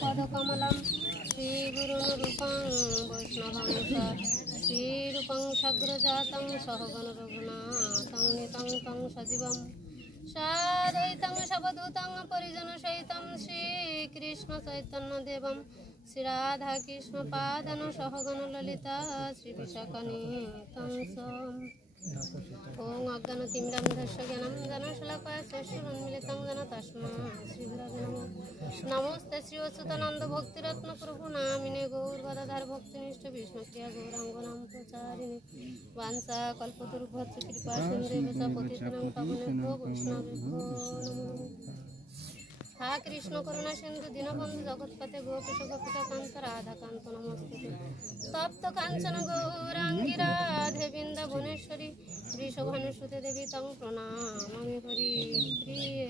पदकमलं श्रीगुरुरूपं वैष्णवं श्रीरूपं सग्रजातं सहगणरघुनाथं नितं तं सजीवं साद्वैतं सवधूतं परिजनसहितं श्रीकृष्णचैतन्यदेवं श्रीराधाकृष्णपादं सहगणललिता श्रीविशाखान्वितं ओं अज्ञानतिमिरन्धस्य ज्ञानं जनशलाकया चक्षुरुन्मीलितं येन तस्मै श्रीगुरवे नमः। नमस्ते श्री अच्युतानंद भक्तिरत्न प्रभु नामिने गौरगदाधर भक्तिनिष्ठ विष्णुप्रिया गौरांग नाम प्रचारिणे वांसा कल्पतरुभ्यश्च कृपा सिन्धुभ्यश्च पतितानां पावनेभ्यो वैष्णवेभ्यो नमो नमः। हा कृष्ण करुणा सिंधु दीनबंधु जगत्पते गोपेश गोपिकान्त राधाकान्त नमस्ते तप्त कांचन गौरांगी राधे वृंदावनेश्वरी वृषभानुसुते देवी तं प्रणमामि हरिप्रिये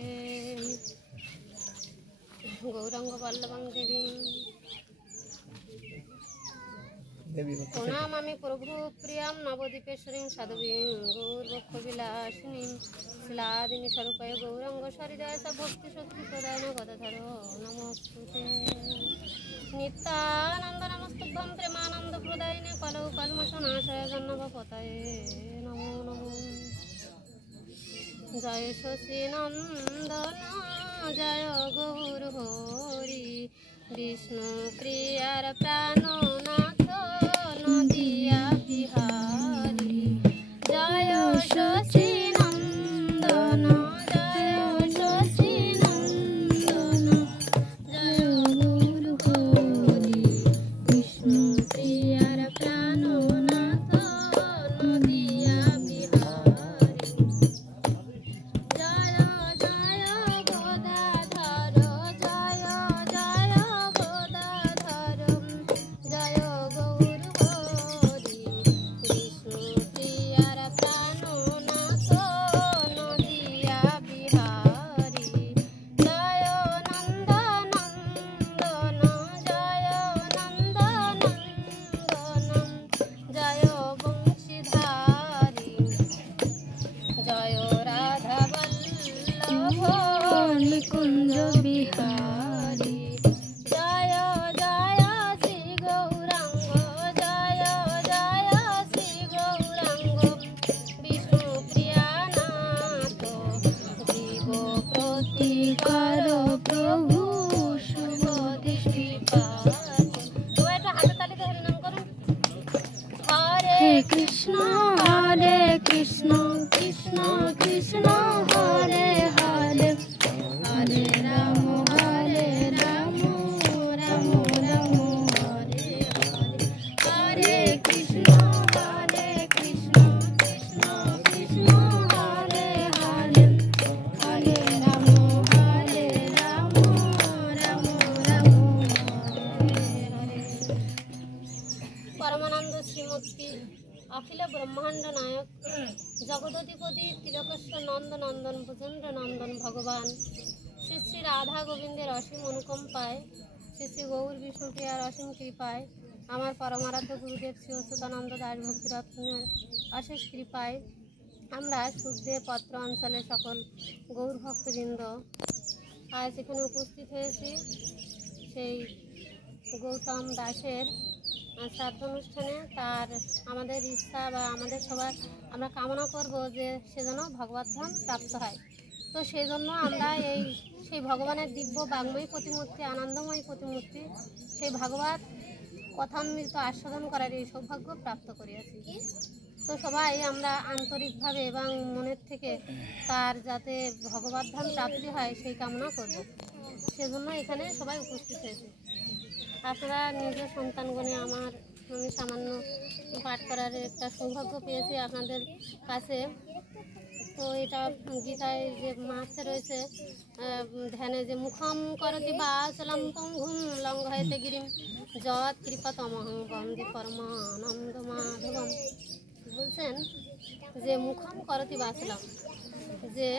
गौरांग वल्लभं देवीं प्रणमामि प्रभु प्रियां नवदीपेश्वरीं साध्वीं गौरवक्षविलासिनीं शिलादिनी स्वरूपाय गौरांग सरिदाय भक्ति शक्ति प्रदान गदाधर नमस्ते नित्यानंद नमस्तुभ्यं प्रेमानंद प्रदायिने कलौ कल्मषनाशाय जन्मपतये नमो नमो। जय शशि नंदन जय गौर हरि विष्णु प्रियार प्राणनाथ नदिया बिहारी जय शशि नंदन जय शशि नंदन जय गौर हरि विष्णु प्रियार प्राणनाथ नदिया बिहारी जय जय गदाधर जय जय गदाधर जय गौर हरि विष्णु प्रियार प्राणनाथ नदिया बिहारी जय नंद नंदन जय नंद नंदन जय वंशीधारी जय राधा वल्लभ निकुंज बिहारी जय जय श्री गौरांग जय जय श्री गौरांग विष्णु प्रियानाथ जीव प्रतिकार प्रभु शुभ दृष्टिपात এটা হাতে তালিতে হরিনাম করুন हरे कृष्ण कृष्ण कृष्ण हरे हरे हरे राम राम राम हरे हरे हरे कृष्ण कृष्ण कृष्ण हरे हरे हरे राम राम राम हरे हरे। परमानंद श्रीमती अखिल ब्रह्मांड नायक जगदधिपति तिलकेश्वर नंद नंदन भुजेन्द्र नंदन भगवान श्री श्री राधा गोविंदेर असीम अनुकम्पाय श्री श्री गौर विष्णुप्रियार असीम कृपाय आमार परमाराध्य गुरुदेव श्री अच्युतानंद दास भक्तिरत्নের अशेष कृपाय आमरा सुखदेव पत्र अंचलेर सकल गौर भक्तबृंद आज एखाने उपस्थित हয়েছি সেই गौतम दासेर श्राद्ध अनुष्ठाने तार आमादेर इच्छा बा आमादेर सबार आमरा कामना करब जे से जेन भगवत धाम प्राप्त हय। तो सेई जन्य आमरा एई सेई भगवानेर दिव्य बाग्मयी प्रतिमूर्ति आनंदमयी प्रतिमूर्ति सेई भगवत कथामृत आस्वादन करार एई सौभाग्य प्राप्त करियाछि। तो सबाई आमरा आंतरिकभावे एबं मनेर थेके तार जाते भगवत धाम प्राप्ति हय सेई कामना करब। सेजন্য एखाने सबाई उपस्थित हয়েছে। আপনারা নিজের সন্তানগণে আমি সামান্য পাঠ করার একটা সৌভাগ্য পেয়েছি আপনাদের কাছে। তো এটা গীতায় যে মাসে রয়েছে ধ্যানে যে মুখম করতি বাচলম পঙ্গুম লঙ্ঘয়তে গিরিম যৎ কৃপাতমহং বন্দে পরমানন্দ মাধবম বলছেন যে মুখম করতি বাচলম যে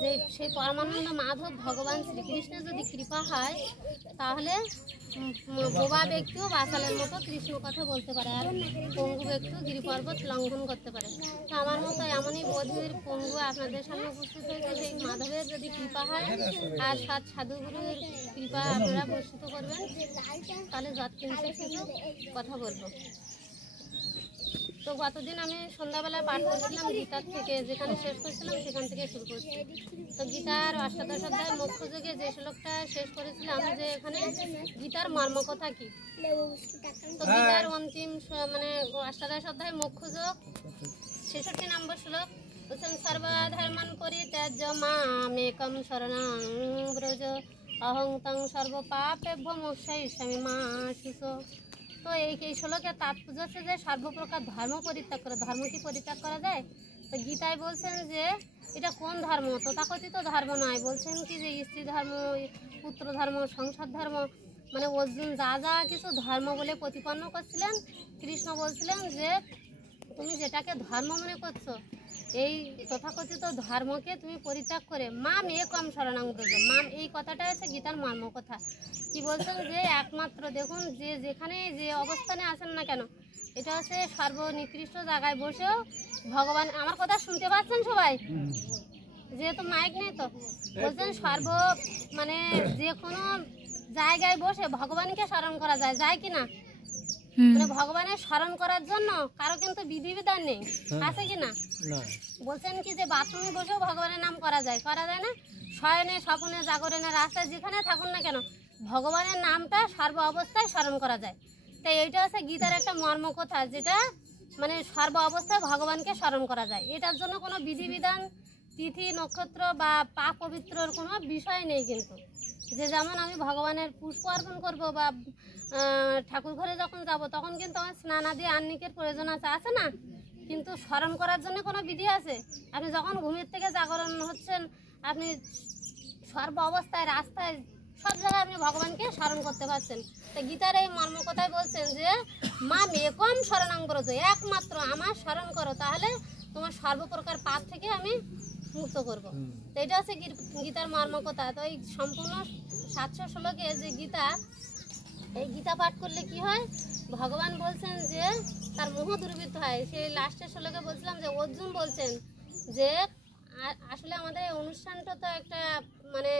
যে সেই পরমানন্দ মাধব ভগবান শ্রীকৃষ্ণের যদি কৃপা হয় তাহলে বোবা ব্যক্তিও বাচালের মতো কৃষ্ণ কথা বলতে পারে, আর পঙ্গু ব্যক্তিও গিরিপর্বত লঙ্ঘন করতে পারে। তো আমার মতো এমনই বোধের পঙ্গু আপনাদের সামনে উপস্থিত হয়েছে। সেই মাধবের যদি কৃপা হয় আর সৎ সাধুগুরুর কৃপা আপনারা বর্ষিত করবেন, তাহলে যৎকিঞ্চিৎ কিছু কথা বলবো। তো গতদিন আমি সন্ধ্যাবেলায় পাঠ করেছিলাম গীতার থেকে, যেখানে শেষ করেছিলাম সেখান থেকে শুরু করছি। তো গীতার অষ্টাদশ অধ্যায় মোক্ষ যোগে যে শ্লোকটা শেষ করেছিলাম, যে এখানে গীতার মর্মকথা কি। তো গীতার অন্তিম মানে অষ্টাদশ অধ্যায় মোক্ষ যোগ 66 নম্বর শ্লোক বলছেন, সর্বধর্মান পরিত্যাজ্য মামেকম শরণং ব্রজ অহং তং সর্বপাপেভ্যো মোক্ষয়িষ্যামি মা শুচো। তো এই শ্লোকের তাৎপর্য হচ্ছে যে সর্বপ্রকার ধর্ম পরিত্যাগ করে। ধর্ম কি পরিত্যাগ করা যায়? তো গীতায় বলছেন যে এটা কোন ধর্ম? তথাকথিত ধর্ম নয়, বলছেন কি যে স্ত্রী ধর্ম, পুত্র ধর্ম, সংসার ধর্ম, মানে অর্জুন যা যা কিছু ধর্ম বলে প্রতিপন্ন করছিলেন, কৃষ্ণ বলছিলেন যে তুমি যেটাকে ধর্ম মনে করছো, এই তথাকথিত ধর্মকে তুমি পরিত্যাগ করে মাম একম শরণং ব্রজ। মাম এই কথাটা হচ্ছে গীতার মর্ম কথা। কি বলছেন যে একমাত্র দেখুন, যে যেখানে যে অবস্থানে আছেন না কেন, এটা হচ্ছে সর্বনিকৃষ্ট জায়গায় বসেও ভগবান, আমার কথা শুনতে পাচ্ছেন সবাই? যেহেতু মাইক নেই তো বলছেন মানে যে কোনো জায়গায় বসে ভগবানকে স্মরণ করা যায়, যায় কিনা? মানে ভগবানের স্মরণ করার জন্য কারো কিন্তু বিধিবিধান নেই, আছে কিনা? বলছেন কি যে বাথরুমে বসেও ভগবানের নাম করা যায়, করা যায় না? শয়নে স্বপনে জাগরণে রাস্তায় যেখানে থাকুন না কেন, ভগবানের নামটা সর্ব অবস্থায় স্মরণ করা যায়। তাই এইটা হচ্ছে গীতার একটা মর্ম কথা, যেটা মানে সর্ব অবস্থায় ভগবানকে স্মরণ করা যায়। এটার জন্য কোনো বিধিবিধান, তিথি, নক্ষত্র বা পাপ পবিত্রর কোনো বিষয় নেই। কিন্তু যে যেমন আমি ভগবানের পুষ্প অর্পণ করবো বা ঠাকুর ঘরে যখন যাব তখন কিন্তু আমার স্নানাদি আহ্নিকের প্রয়োজন আছে না? কিন্তু স্মরণ করার জন্য কোনো বিধি আছে? আপনি যখন ঘুমের থেকে জাগরণ হচ্ছেন, আপনি সর্ব অবস্থায় রাস্তায় সব জায়গায় আপনি ভগবানকে স্মরণ করতে পারছেন। তো গীতার এই মর্ম কথায় বলছেন যে মাম একম শরণং ব্রজ, একমাত্র আমার স্মরণ করো, তাহলে তোমার সর্বপ্রকার পাপ থেকে আমি মুক্ত করব। তো এটা হচ্ছে গীতার মর্ম কথা। তো এই সম্পূর্ণ 700 শ্লোকে যে গীতা, এই গীতা পাঠ করলে কি হয়, ভগবান বলছেন যে তার মোহ দুর্বৃত্ত হয়। সেই লাস্টের শ্লোকে বলছিলাম যে অর্জুন বলছেন যে আসলে আমাদের এই অনুষ্ঠানটা তো একটা মানে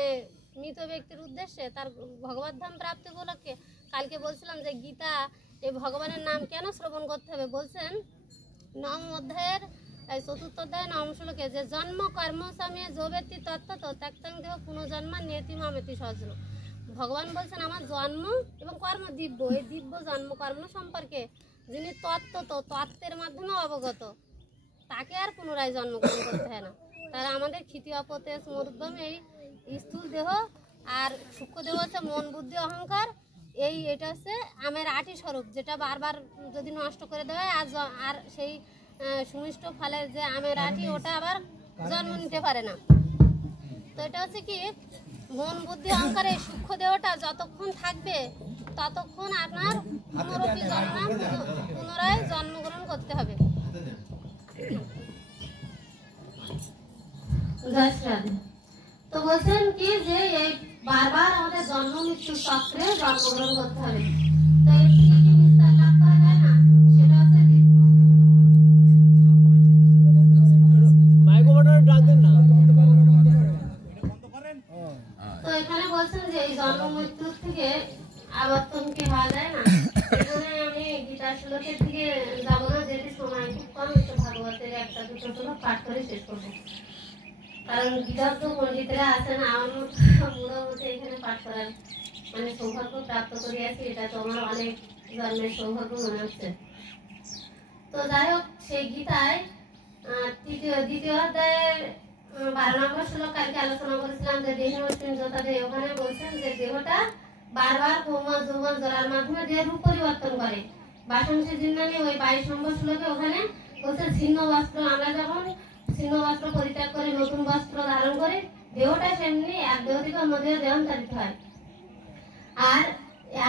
মৃত ব্যক্তির উদ্দেশ্যে তার ভগবত ধাম প্রাপ্তি উপলক্ষে। কালকে বলছিলাম যে গীতা এই ভগবানের নাম কেন শ্রবণ করতে হবে। বলছেন 9 অধ্যায়ের 4th অধ্যায় 9 শ্লোকে যে জন্ম কর্ম সামিয়ে যোবেতি তত্ত্বত ত্যক্তং দেহ পুনর্জন্মা নিয়তি মামেতি সহজন। ভগবান বলছেন আমার জন্ম এবং কর্ম দিব্য, এই দিব্য জন্ম কর্ম সম্পর্কে যিনি তত্ত্বের মাধ্যমে অবগত, তাকে আর পুনরায় জন্মগ্রহণ করতে হয় না। তারা আমাদের ক্ষিতি অপতেজ মরুদ্যম, এই স্থূল দেহ আর সূক্ষ্ম দেহ হচ্ছে মন বুদ্ধি অহংকার। এটা হচ্ছে আমের আটি স্বরূপ, যেটা বারবার যদি নষ্ট করে দেওয়া হয় আর সেই সুমিষ্ট ফলের যে আমের আটি, ওটা আবার জন্ম নিতে পারে না। তো এটা হচ্ছে কি মন বুদ্ধি অহংকার, এই সূক্ষ্ম দেহটা যতক্ষণ থাকবে ততক্ষণ আপনার পুনরায় জন্মগ্রহণ করতে হবে। তো বলছেন কি যে এই বারবার আমাদের জন্ম মৃত্যু চক্রে জন্মগ্রহণ করতে হবে। তো এর থেকে কি বিস্তার লাভ করা যায় না? সেটা হচ্ছে তো এখানে বলছেন যে এই জন্ম মৃত্যুর থেকে আবর্তন কি হওয়া যায় না। আমি গীতা শ্লোকের দিকে যাবো না, যেটি সময় খুব কম, একটু ভাগবতের 1-2 শ্লোক পাঠ করে শেষ করবো। কারণ বিদগ্ধ পণ্ডিতরা আছেন, আমার মোটামুটি এখানে পাঠ করার মানে সৌভাগ্য প্রাপ্ত করিয়াছি, এটা তো আমার অনেক জন্মের সৌভাগ্য মনে হচ্ছে। তো যাই হোক, সেই গীতায় দ্বিতীয় অধ্যায়ের 12 নম্বর শ্লোক কালকে আলোচনা করেছিলাম যে দেহের অস্মিন যথা দেহ। ওখানে বলছেন যে দেহটা বারবার কৌমা যৌবন জরার মাধ্যমে দেহের রূপ পরিবর্তন করে। বাসংসী জিন্নানি ওই 22 নম্বর শ্লোকে ওখানে বলছে ছিন্ন বস্ত্র, আমরা যখন ছিন্ন বস্ত্র পরিত্যাগ করে নতুন বস্ত্র ধারণ করে, দেহটা সেমনি এক দেহ থেকে অন্য দেহে দেহান্তরিত হয়। আর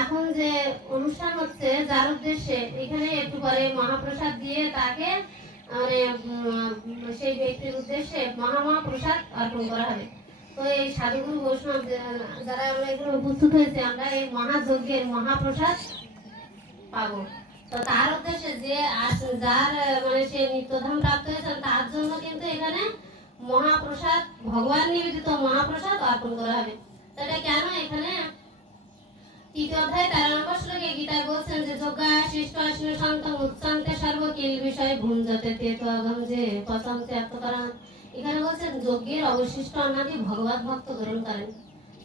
এখন যে অনুষ্ঠান হচ্ছে যার উদ্দেশ্যে, এখানে একটু পরে মহাপ্রসাদ দিয়ে তাকে মানে সেই ব্যক্তির উদ্দেশ্যে মহাপ্রসাদ অর্পণ করা হবে। তো এই সাধুগুরু বৈষ্ণব যারা আমরা এগুলো উপস্থিত হয়েছে, আমরা এই মহাযজ্ঞের মহাপ্রসাদ পাবো। তো তার উদ্দেশ্যে যে যার মানে সে নিত্যধাম প্রাপ্ত হয়েছেন তার জন্য কিন্তু এখানে মহাপ্রসাদ, ভগবান নিবেদিত মহাপ্রসাদ অর্পণ করা হবে। তো এটা কেন? এখানে 3 অধ্যায় 13 নম্বর শ্লোকে গীতায় বলছেন যে যজ্ঞা শিষ্ট অশ্ন সন্তম উচ্চান্তে সর্বকিল বিষয় ভুঞ্জতে তেতো আগম যে পচন্তে আত্মকরণ। এখানে বলছেন যজ্ঞের অবশিষ্ট অন্নাদি ভগবত ভক্ত গ্রহণ করেন।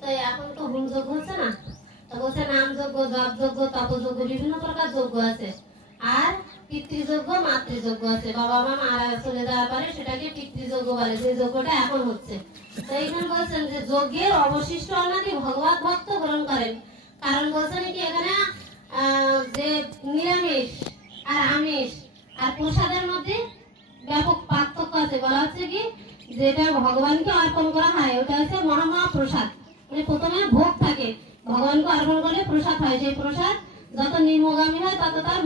তো এখন তো হোম যজ্ঞ হচ্ছে না, তো বলছে নাম যজ্ঞ, জপ যজ্ঞ, তপযজ্ঞ, বিভিন্ন প্রকার যজ্ঞ আছে। আর পিতৃযজ্ঞ, মাতৃযজ্ঞ আছে। বাবা মা মারা চলে যাওয়ার পরে সেটাকে পিতৃযজ্ঞ বলে, যে যজ্ঞটা এখন হচ্ছে। তো এখানে বলছেন যে যজ্ঞের অবশিষ্ট অন্নাদি ভগবত ভক্ত গ্রহণ করেন। কারণ বলছেন কি এখানে যে নিরামিষ আর আমিষ আর প্রসাদের মধ্যে ব্যাপক পার্থক্য আছে। বলা হচ্ছে কি যেটা ভগবানকে অর্পণ করা হয় ওটা হচ্ছে মহাপ্রসাদ। মানে প্রথমে ভোগ থাকে, ভগবানকে অর্পণ করলে প্রসাদ হয়। সেই প্রসাদ যত নিম্নগামী হয় তত তার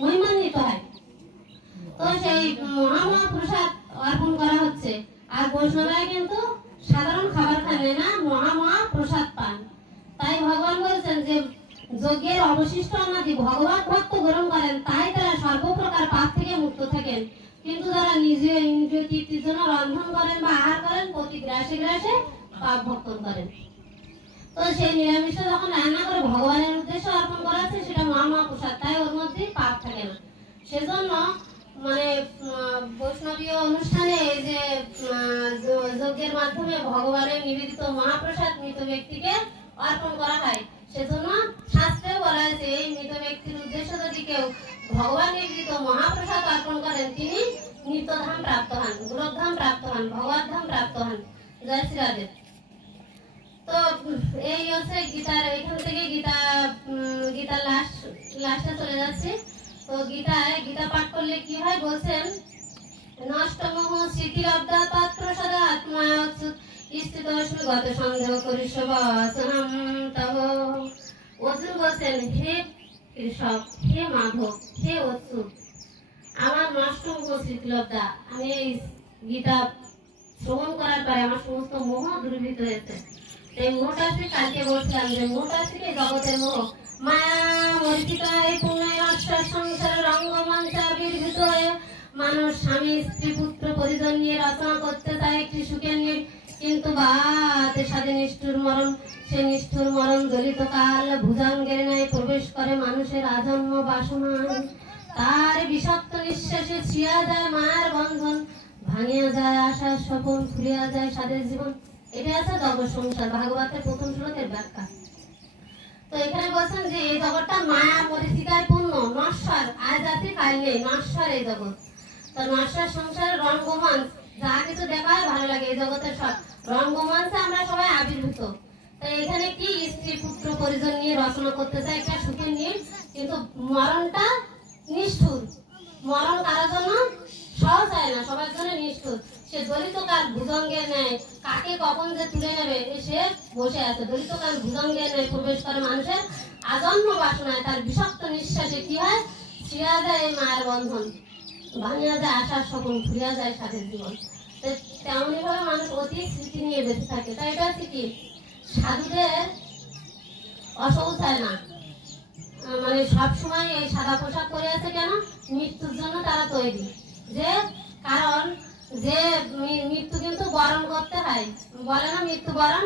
মহিমান্বিত হয়। তো সেই মহাপ্রসাদ অর্পণ করা হচ্ছে। আর বৈষ্ণবরা কিন্তু সাধারণ খাবার খান না, মহাপ্রসাদ পান। তাই ভগবান বলছেন যে যজ্ঞের অবশিষ্ট অন্নাদি ভগবত ভক্ত গ্রহণ করেন, তাই তারা সর্বপ্রকার পাপ থেকে মুক্ত থাকেন। কিন্তু যারা নিজে ইন্দ্রিয় তৃপ্তির জন্য রন্ধন করেন বা আহার করেন, প্রতি গ্রাসে গ্রাসে পাপ ভক্ষণ করেন। তো সেই নিরামিষে যখন রান্না করে ভগবানের উদ্দেশ্যে অর্পণ করা আছে সেটা মহাপ্রসাদ, তাই ওর মধ্যে পাপ থাকে না। সেজন্য মানে বৈষ্ণবীয় অনুষ্ঠানে যে যজ্ঞের মাধ্যমে ভগবানের নিবেদিত মহাপ্রসাদ মৃত ব্যক্তিকে অর্পণ করা হয়। সেজন্য শাস্ত্রে বলা হয়েছে এই মৃত ব্যক্তির উদ্দেশ্যে যদি কেউ ভগবান নিবেদিত মহাপ্রসাদ অর্পণ করেন তিনি নিত্যধাম প্রাপ্ত হন, গোলকধাম প্রাপ্ত হন, ভগবদ্ধাম প্রাপ্ত হন। জয় শ্রী রাধে। তো এই হচ্ছে গীতার, এখান থেকে গীতার লাস্টে চলে যাচ্ছে। তো গীতা পাঠ করলে কি হয় বলছেন, নষ্ট মোহ স্মৃতিলব্ধা তৎপ্রসাদ আত্মায় স্থিতস্মি গত সন্দেহ করিস বাসনম তব। অর্জুন বলছেন হে কৃষক, হে মাধব, হে অচ্যুত, আমার নষ্ট মোহ স্মৃতিলব্ধা, আমি এই গীতা শ্রবণ করার পরে আমার সমস্ত মোহ দূরীভূত হয়েছে। এই মোহটা কালকে বলছিলাম যে মোহটা ছিল জগতের মোহ, মায়া মরিচিকায় পুণ্যায় নশ্বর সংসারের রঙ্গমঞ্চ আবির্ভূত হয়ে মানুষ স্বামী স্ত্রী পুত্র পরিজন নিয়ে রচনা করতে চায় একটি সুখের নিয়ে, কিন্তু বাতে সাথে নিষ্ঠুর মরণ, সে নিষ্ঠুর মরণ দলিত কাল ভুজাঙ্গের ন্যায় প্রবেশ করে মানুষের আজন্ম বাসনায়। তার বিষাক্ত নিঃশ্বাসে ছিয়া যায় মায়ার বন্ধন, ভাঙিয়া যায় আশার স্বপন, ফুরিয়া যায় সাদের জীবন। এটা আছে জগৎ সংসার, ভাগবতের প্রথম শ্লোকের ব্যাখ্যা। তো এখানে বলছেন যে এই জগৎটা মায়া মরিচিকায় পূর্ণ, নশ্বর, আজ জাতি কাল নেই, নশ্বর এই জগৎ। তো নশ্বর সংসারের রঙ্গমঞ্চ, যা কিছু দেখা হয় ভালো লাগে, এই জগতের সব রঙ্গমঞ্চে আমরা সবাই আবির্ভূত। তো এখানে কি স্ত্রী পুত্র পরিজন নিয়ে রচনা করতে চায় একটা সুখের নিয়ে, কিন্তু মরণটা নিষ্ঠুর। মরণ কারোর জন্য সহজ হয় না, সবার জন্য নিষ্ঠুর। সে দলিত কাল ভুজঙ্গের ন্যায়, কাকে কখন যে তুলে নেবে সে বসে আছে। দলিত কাল ভুজঙ্গের ন্যায় প্রবেশ করে মানুষের আজন্ম বাসনায়, তার বিষাক্ত নিঃশ্বাসে কি হয়, ছিঁড়া যায় এই মায়ের বন্ধন, ভাঙিয়া যায় আশার স্বপন, ফিরিয়া যায় সাথের জীবন। তেমনি ভাবে মানুষ অতি স্মৃতি নিয়ে বেঁচে থাকে। তাই এটা হচ্ছে কি সাধুদের অসৌচায় না, মানে সবসময় এই সাদা পোশাক পরে আছে কেন, মৃত্যুর জন্য তারা তৈরি। যে কারণ যে মৃত্যু কিন্তু বরণ করতে হয়, বলে না মৃত্যু বরণ।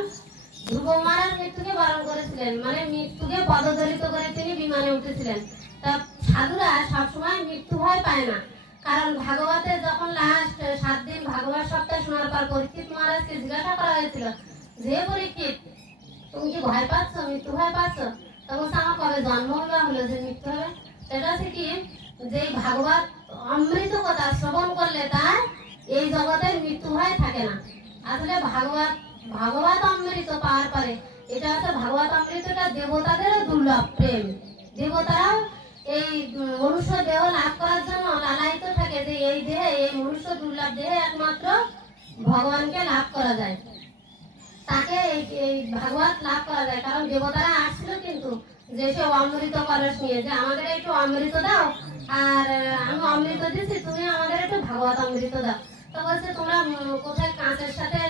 ধ্রুব মহারাজ মৃত্যুকে বরণ করেছিলেন, মানে মৃত্যুকে পদদলিত করে তিনি বিমানে উঠেছিলেন। তা সাধুরা সবসময় মৃত্যু ভয় পায় না, কারণ ভাগবতে যখন লাস্ট 7 দিন ভাগবত সপ্তাহ শোনার পর পরীক্ষিত মহারাজকে জিজ্ঞাসা করা হয়েছিল যে পরীক্ষিত তুমি কি ভয় পাচ্ছ, মৃত্যু ভয় পাচ্ছ? তখন আমার কবে জন্ম হলো যে মৃত্যু হবে? সেটা হচ্ছে কি যে ভাগবত অমৃত কথা শ্রবণ করলে তার এই জগতের মৃত্যু ভয় থাকে না। আসলে ভাগবত অমৃত পাওয়ার পরে, এটা হচ্ছে ভাগবত অমৃতটা দেবতাদেরও দুর্লভ প্রেম। দেবতারাও এই মনুষ্য দেহ লাভ করার জন্য লালায়িত থাকে যে এই দেহে, এই মনুষ্য দুর্লভ দেহে একমাত্র ভগবানকে লাভ করা যায়, তাকে এই ভাগবত লাভ করা যায়। কারণ দেবতারা আসছিল কিন্তু যে সে অমৃত কলস নিয়ে, যে আমাদের একটু অমৃত দাও আর আমি অমৃত দিচ্ছি, তুমি আমাদের একটু ভাগবত অমৃত দাও। তো বলছে তোমরা কোথায় কাঁচের সাথে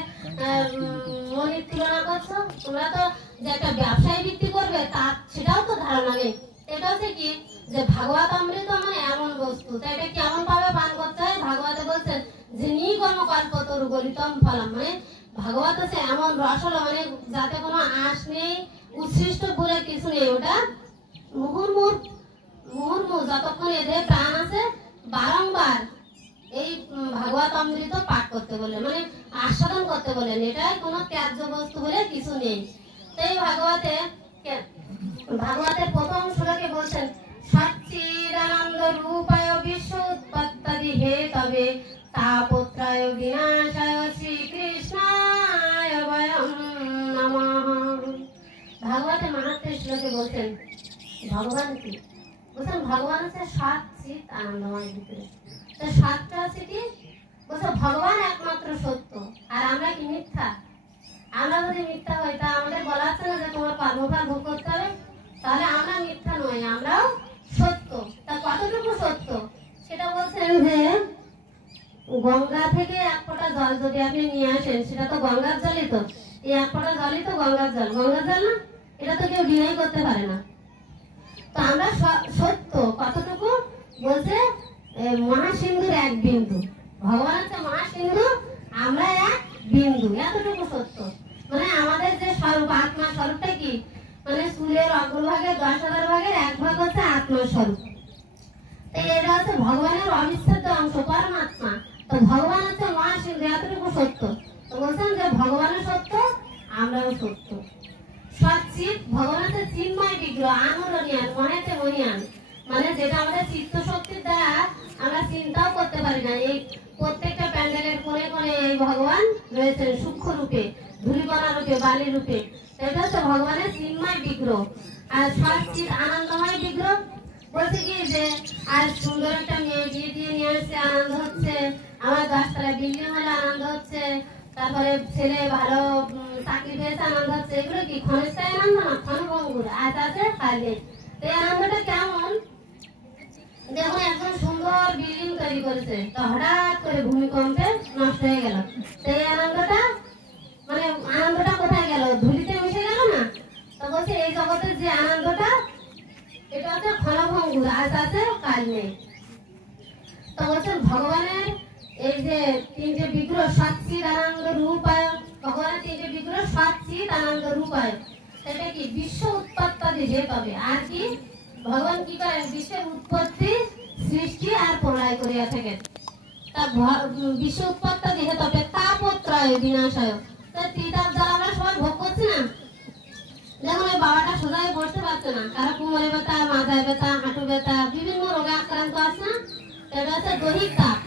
মনির তুলনা করছো? তোমরা তো যে একটা ব্যবসায় বিক্রি করবে তা সেটাও তো ধারণা নেই। এটা হচ্ছে কি যে ভাগবত অমৃত মানে এমন বস্তু, তাই এটা কেমন ভাবে পান করতে হয়? ভাগবতে বলছেন যে নিগম কল্পতরু গলিতম ফলম, মানে ভাগবত হচ্ছে এমন রস হলো মানে যাতে কোনো আঁশ নেই, উচ্ছিষ্ট বলে কিছু নেই। ওটা মুহুর্মুহু যতক্ষণ এদের প্রাণ আছে বারংবার এই ভাগবত অমৃত পাঠ করতে বলে, মানে আস্বাদন করতে বলেন। এটাই কোনো ত্যায্য বস্তু বলে কিছু নেই। তাই ভাগবতের প্রথম শ্লোকে বলছেন সচ্চিদানন্দ রূপায় বিশ্ব উৎপত্তি হেতবে তাপত্রায় বিনাশায় শ্রীকৃষ্ণায় বয়ং নমঃ। ভাগবতের মাহাত্ম্যের শ্লোকে বলছেন ভগবান কি বলছেন? ভগবান হচ্ছে সচ্চিৎ আনন্দময় ভিতরে। তো সত্যটা হচ্ছে কি বলছে ভগবান একমাত্র সত্য, আর আমরা কি মিথ্যা? আমরা যদি মিথ্যা হই তা আমাদের বলা হচ্ছে না যে তোমার কর্মফল ভোগ করতে হবে? তাহলে আমরা মিথ্যা নই, আমরাও সত্য। তা কতটুকু সত্য সেটা বলছেন যে গঙ্গা থেকে এক ফোঁটা জল যদি আপনি নিয়ে আসেন, সেটা তো গঙ্গার জলই, তো এই এক ফোঁটা জলই তো গঙ্গার জল। গঙ্গার জল না, এটা তো কেউ ডিনাই করতে পারে না। তো আমরা সত্য কতটুকু বলছে মহাসিন্ধুর এক বিন্দু। ভগবান হচ্ছে মহাসিন্ধু, আমরা এক বিন্দু, এতটুকু সত্য। মানে আমাদের যে স্বরূপ আত্মা স্বরূপটা কি, মানে চুলের অগ্রভাগের 10,000 ভাগের 1 ভাগ হচ্ছে আত্মস্বরূপ। তাই এটা হচ্ছে ভগবানের অবিচ্ছেদ্য অংশ, পরমাত্মা। তো ভগবান হচ্ছে মহাসিন্ধু, এতটুকু সত্য। তো বলছেন যে ভগবানের সত্য, আমরাও সত্য। সচ্চিৎ ভগবান হচ্ছে চিন্ময় বিগ্রহ, আনরণীয়ান মহেতে মহিয়ান, মানে যেটা আমাদের চিত্ত শক্তির দ্বারা আমরা চিন্তাও করতে পারি না। এই প্রত্যেকটা প্যান্ডেলের কোণে কোণে এই ভগবান রয়েছেন সূক্ষ্ম রূপে, ধূলিকণা রূপে, বালি রূপে। এটা হচ্ছে ভগবানের চিন্ময় বিগ্রহ। আর সচ্চিৎ আনন্দময় বিগ্রহ বলছে কি যে আর সুন্দর একটা মেয়ে বিয়ে দিয়ে নিয়ে আসছে, আনন্দ হচ্ছে। আমার 10তলা বিল্ডিং হলে আনন্দ হচ্ছে। তারপরে ছেলে ভালো চাকরি পেয়েছে, আনন্দ হচ্ছে। এগুলো কি ক্ষণস্থায়ী আনন্দ না, ক্ষণভঙ্গুর, আজ আছে কাল নেই। তো এই আনন্দটা কেমন? দেখুন একজন সুন্দর বিল্ডিং তৈরি করেছে, তো হঠাৎ করে ভূমিকম্পে নষ্ট হয়ে গেল। তো এই আনন্দটা মানে আনন্দটা কোথায় গেল? ধুলিতে মিশে গেল না? তো বলছে এই জগতের যে আনন্দটা এটা হচ্ছে ক্ষণভঙ্গুর, আজ আছে কাল নেই। তো বলছেন ভগবানের এই যে 3টে বিগ্রহ সচ্চিৎ আনন্দ রূপায়, ভগবানের 3টে বিগ্রহ সচ্চিৎ আনন্দ রূপায়, সেটা কি বিশ্ব উৎপত্তি হেতবে। আর কি ভগবান কি করেন? বিশ্বের উৎপত্তি, সৃষ্টি আর প্রলয় করিয়া থাকেন। তা বিশ্ব উৎপত্তি হেতবে তাপত্রয় বিনাশায়। তা ত্রিতাপ জ্বালা আমরা সবাই ভোগ করছি না? দেখুন ওই বাবাটা সোজাই বসতে পারছে না, কারো কোমরে ব্যথা, মাথায় ব্যথা, হাঁটু ব্যথা, বিভিন্ন রোগে আক্রান্ত আছে না? এটা হচ্ছে দৈহিক তাপ।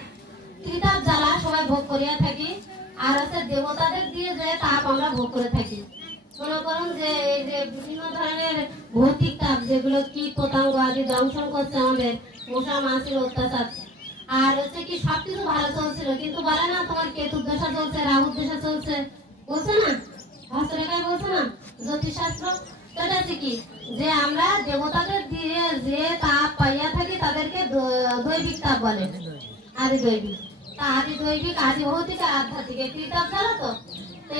ত্রিতাপ জ্বালা সবাই ভোগ করিয়া থাকি। আর হচ্ছে দেবতাদের দিয়ে যে তাপ আমরা ভোগ করে থাকি। মনে করুন যে এই যে বিভিন্ন ধরনের ভৌতিক তাপ, যেগুলো কীট পতঙ্গ আদি দংশন করছে আমাদের, মশা মাছির অত্যাচার। আর হচ্ছে কি সবকিছু ভালো চলছিল, কিন্তু বলে না তোমার কেতুর দশা চলছে, রাহুর দশা চলছে, বলছে না? হস্তরেখায় বলছে না জ্যোতিষশাস্ত্র? এটা হচ্ছে কি যে আমরা দেবতাদের দিয়ে যে তাপ পাইয়া থাকি তাদেরকে দৈবিক তাপ বলে, আদি দৈবিক। তা আদি দৈবিক, আদি ভৌতিক আর আধ্যাত্মিক, এই ত্রিতাপ জ্বালা। তো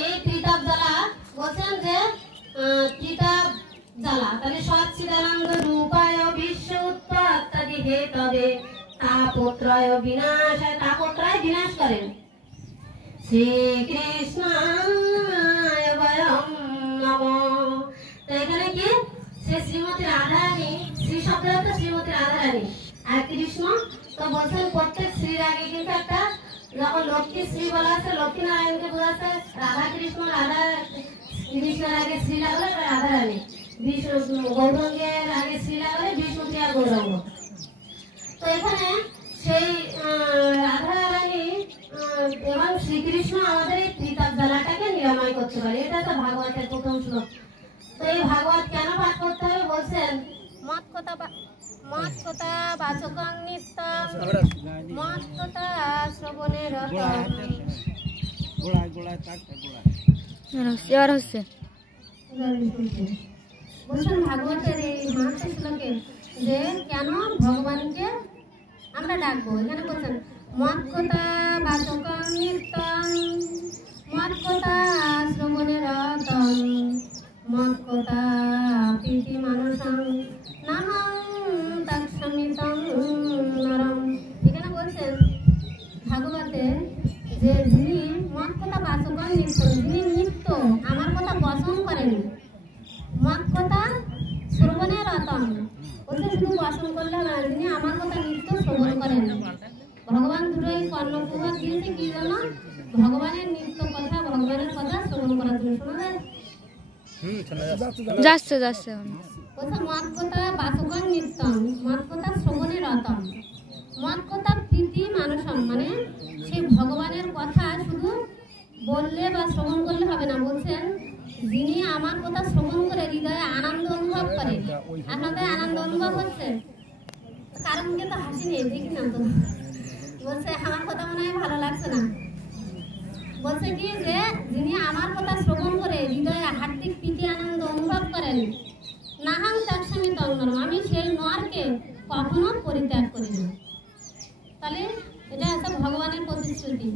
এই ত্রিতাপ জ্বালা বলছেন যে ত্রিতাপ জ্বালা, তাহলে সচ্চিদানন্দ রূপায় বিশ্ব উৎপত্তি হেতবে তাপত্রয় বিনাশায়, তাপত্রয় বিনাশ করেন শ্রীকৃষ্ণায় বয়ং নমঃ। তো এখানে কি সে শ্রীমতী রাধারানী, শ্রী শব্দ হচ্ছে শ্রীমতী রাধারানী আর কৃষ্ণ। তো বলছেন প্রত্যেক শ্রীর আগে কিন্তু একটা, যখন লক্ষ্মী শ্রী বলা আছে লক্ষ্মী নারায়ণকে বোঝাচ্ছে, রাধা কৃষ্ণ, রাধা কৃষ্ণের আগে শ্রী লাগলে রাধারানী, বিষ্ণু গৌরাঙ্গের আগে শ্রী লাগলে বিষ্ণুপ্রিয়া গৌরাঙ্গ। তো এখানে সেই রাধারানী এবং শ্রীকৃষ্ণ আমাদের এই ত্রিতাপ জ্বালাটাকে নিরাময় করতে পারে। এটা তো ভাগবতের প্রথম শ্লোক। তো এই ভাগবত কেন পাঠ করতে হবে বলছেন? মত কথা বাচকং নিত্যং, মত কথা শ্রবণের বলছেন ভাগবতের এই মাহাত্ম্য শ্লোকে যে কেন ভগবানকে আমরা ডাকবো। এখানে বলছেন মৎ কথা বাচকং নিত্যং, মৎ কথা শ্রবণে রতং, মৎ কথা প্রীতি মানসং নাহং তৎসমিতং নরম। এখানে বলছেন ভাগবতে যে যিনি মৎ কথা বাচকং নিত্যং, যিনি নিত্য আমার কথা বচন করেন, মৎ কথা শ্রবণে রতং, বলছে শুধু বচন করলে হবে না, যিনি আমার কথা নিত্য শ্রবণ করেন। ভগবান দুটোই কর্ণপ্রভাব দিয়েছে কি জন্য? ভগবানের নিত্য কথা, ভগবানের কথা শ্রবণ করার জন্য। শোনা যায়? যাচ্ছে যাচ্ছে বলছে মৎ কথা বাচকং নিত্যং, মৎ কথা শ্রবণে রতং, মৎ কথা প্রীতি মানসম, মানে সেই ভগবানের কথা শুধু বললে বা শ্রবণ করলে হবে না। বলছেন যিনি আমার কথা শ্রবণ করে হৃদয়ে আনন্দ অনুভব করে। আপনাদের আনন্দ অনুভব হচ্ছে? কারণ কিন্তু হাসি নেই, দেখি না তো। বলছে আমার কথা মনে হয় ভালো লাগছে না। বলছে কি যে যিনি আমার কথা শ্রবণ করে হৃদয়ে হার্দিক প্রীতি আনন্দ অনুভব করেন, নাহাং তৎসমিতং নরম, আমি সেই নরকে কখনো পরিত্যাগ করি না। তাহলে এটা হচ্ছে ভগবানের প্রতিশ্রুতি।